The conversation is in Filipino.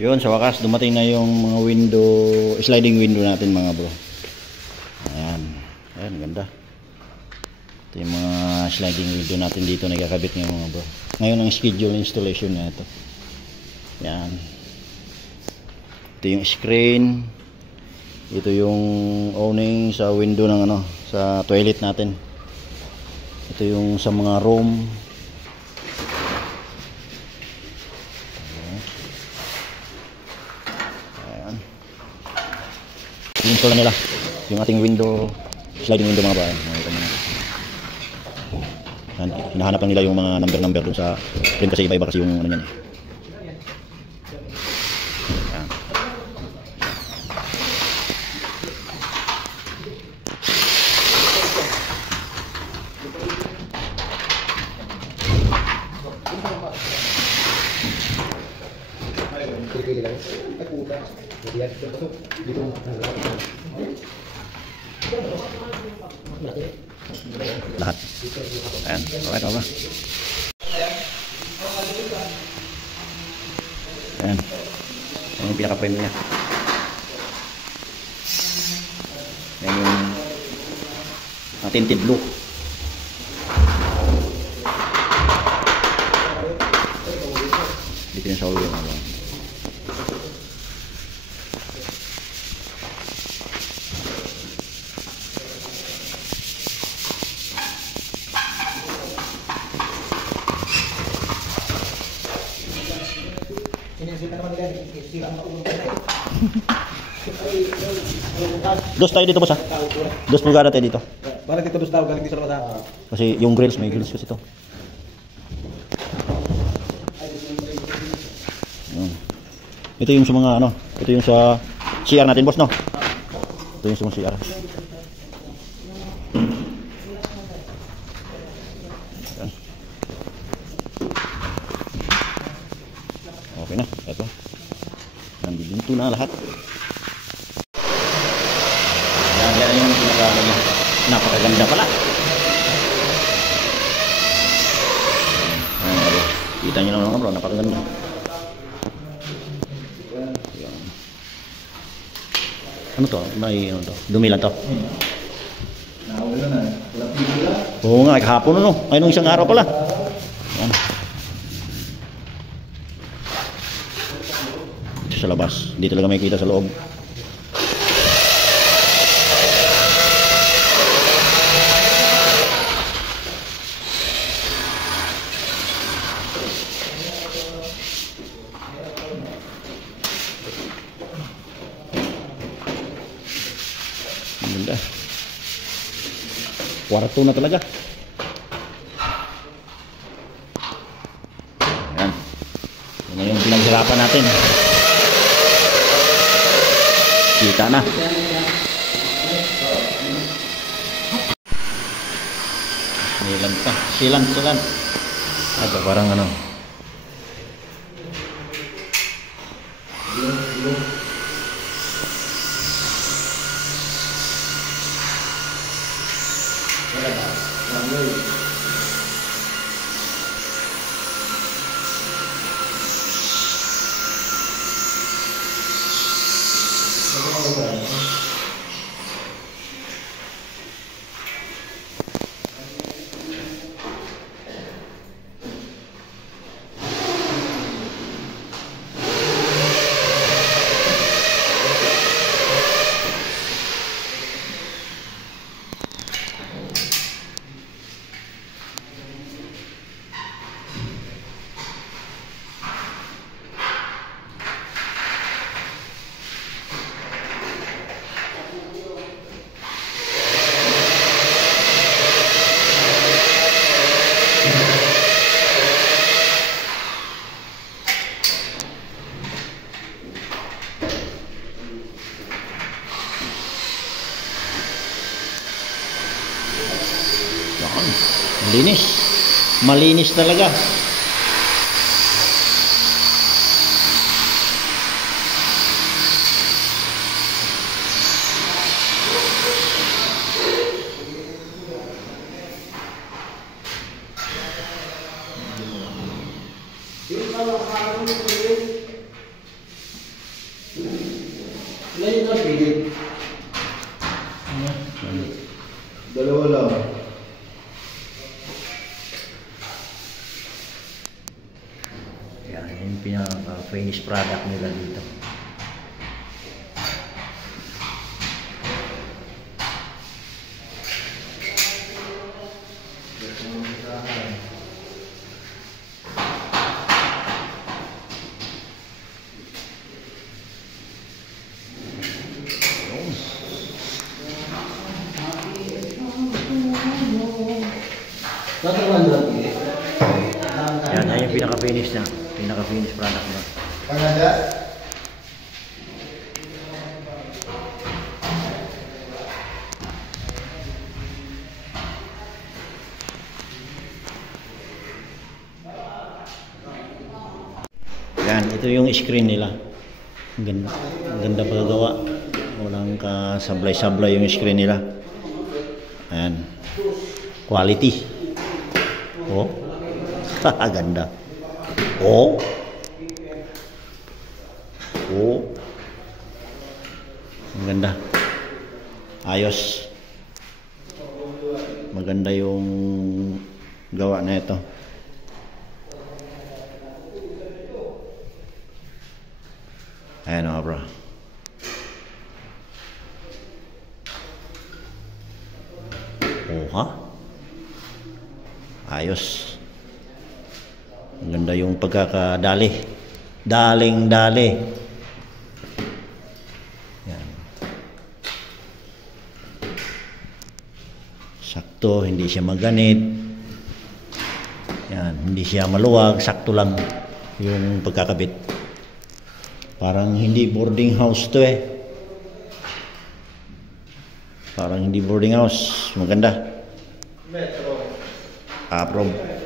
Yun, sa wakas dumating na yung mga window, sliding window natin mga bro. Ayan. Ayan, ganda. Ito yung mga sliding window natin dito na ikakabit ngayon mga bro. Ngayon ang schedule installation na ito. Ayan. Ito yung screen. Ito yung owning sa window ng ano, sa toilet natin. Ito yung sa mga room. Ayan. Install na nila yung ating window, sliding window mga bahay. Hinahanap lang nila yung mga number dun sa frame kasi iba-iba kasi yung ano yan eh. Lahat. Ayan, alright, okay. Ayan. Ayan yung pinaka-frame niya. Ayan yung tinted blue. Dito yung sa ulo yung ano. Dos tayo dito boss ha. Dos pulgada tayo dito. Bakit ito dos tao galing dito sa labas? Kasi yung grills, may grills kasi ito. Ito yung sa mga ano, ito yung sa CR natin boss no. Ito yung sa mga CR. Okay na, ito. Nandito na lahat. Yan yung pinaka-ano niya. Napakaganda pala. Ayan, kita nyo naman bro, napakaganda. Ano to? May ano to? Dumi lang to. Nawala na. Oo nga, kahapon ano. Ay nung isang araw pala. Ayan. Ito sa labas. Hindi talaga makikita sa loob. Ganda. Kwarto na talaga. Ayan. Yan yung pinaghirapan natin. Kita na. Silan pa. Silan. Ada barang ano. Malinis. Malinis talaga. ito, pilit. Dalawa lang. Yan, yung pinaka-finished product nila dito. Yan, yan yung pinaka-finish na. Pinaka-finish product na. Paganda? Yan, ito yung screen nila. Ang ganda, ang ganda paggawa. Walang kasablay-sablay yung screen nila. Ayan. Quality. Oh. Ganda. Oh. Oh. Ang ganda. Ayos. Maganda yung gawa na ito. Ayan mga bro. Oh ha? Ayos. Ang ganda yung pagkakadali. Daling-dali. Yan. Sakto, hindi siya maganit. Yan, hindi siya maluwag, sakto lang yung pagkakabit. Parang hindi boarding house to eh. Parang hindi boarding house. Maganda. Approve.